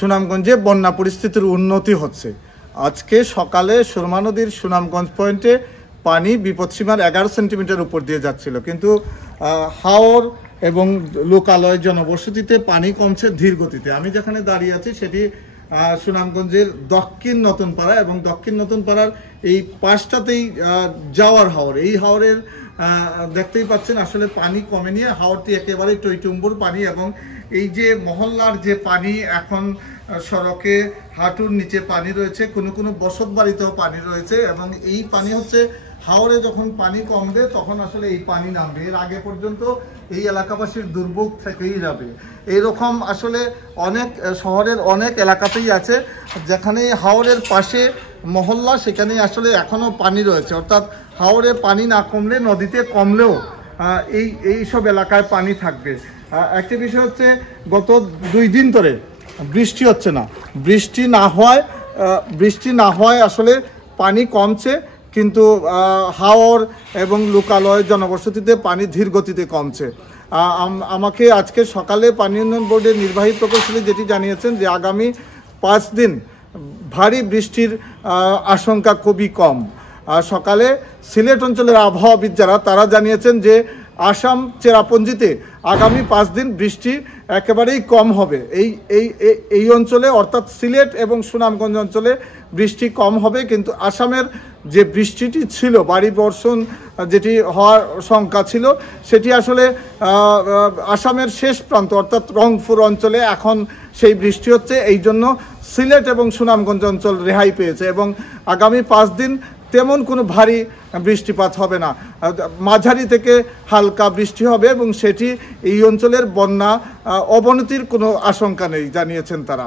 সুনামগঞ্জে বন্যা পরিস্থিতির উন্নতি হচ্ছে। আজকে সকালে সুরমা নদীর সুনামগঞ্জ পয়েন্টে পানি বিপদসীমার 11 সেন্টিমিটার উপর দিয়ে যাচ্ছিল, কিন্তু হাওর এবং লোকালয় জনবসতিতে পানি কমছে ধীর গতিতে। আমি যেখানে দাঁড়িয়ে আছি সেটি সুনামগঞ্জের দক্ষিণ নতুনপাড়া, এবং দক্ষিণ নতুনপাড়ার এই পাশটাতেই যাওয়ার হাওর। এই হাওরের দেখতেই পাচ্ছেন আসলে পানি কমে নিয়ে হাওরটি একেবারে টইটুম্বুর পানি, এবং এই যে মহল্লার যে পানি এখন সড়কে হাঁটুর নিচে পানি রয়েছে, কোনো কোনো বসত বাড়িতেও পানি রয়েছে, এবং এই পানি হচ্ছে হাওরে যখন পানি কমবে তখন আসলে এই পানি নামবে। এর আগে পর্যন্ত এই এলাকাবাসীর দুর্ভোগ থেকেই যাবে। এইরকম আসলে অনেক শহরের অনেক এলাকাতেই আছে যেখানে হাওরের পাশে মহল্লা, সেখানে আসলে এখনও পানি রয়েছে, অর্থাৎ হাওরে পানি না কমলে নদীতে কমলেও এই সব এলাকায় পানি থাকবে। একটা বিষয় হচ্ছে গত 2 দিন ধরে বৃষ্টি হচ্ছে না। বৃষ্টি না হওয়ায় আসলে পানি কমছে, কিন্তু হাওর এবং লোকালয় জনবসতিতে পানি ধীর গতিতে কমছে। আমাকে আজকে সকালে পানি উন্নয়ন বোর্ডের নির্বাহী প্রকৌশলী যেটি জানিয়েছেন যে আগামী 5 দিন ভারী বৃষ্টির আশঙ্কা খুবই কম। সকালে সিলেট অঞ্চলের আবহাওয়াবিদ যারা তারা জানিয়েছেন যে আসাম চেরাপুঞ্জিতে আগামী 5 দিন বৃষ্টি একেবারেই কম হবে। এই অঞ্চলে অর্থাৎ সিলেট এবং সুনামগঞ্জ অঞ্চলে বৃষ্টি কম হবে, কিন্তু আসামের যে বৃষ্টিটি ছিল, ভারী বর্ষণ যেটি হওয়ার শঙ্কা ছিল, সেটি আসলে আসামের শেষ প্রান্ত অর্থাৎ রংপুর অঞ্চলে এখন সেই বৃষ্টি হচ্ছে। এই জন্য সিলেট এবং সুনামগঞ্জ অঞ্চল রেহাই পেয়েছে, এবং আগামী 5 দিন তেমন কোনো ভারী বৃষ্টিপাত হবে না, মাঝারি থেকে হালকা বৃষ্টি হবে, এবং সেটি এই অঞ্চলের বন্যা অবনতির কোনো আশঙ্কা নেই জানিয়েছেন তারা।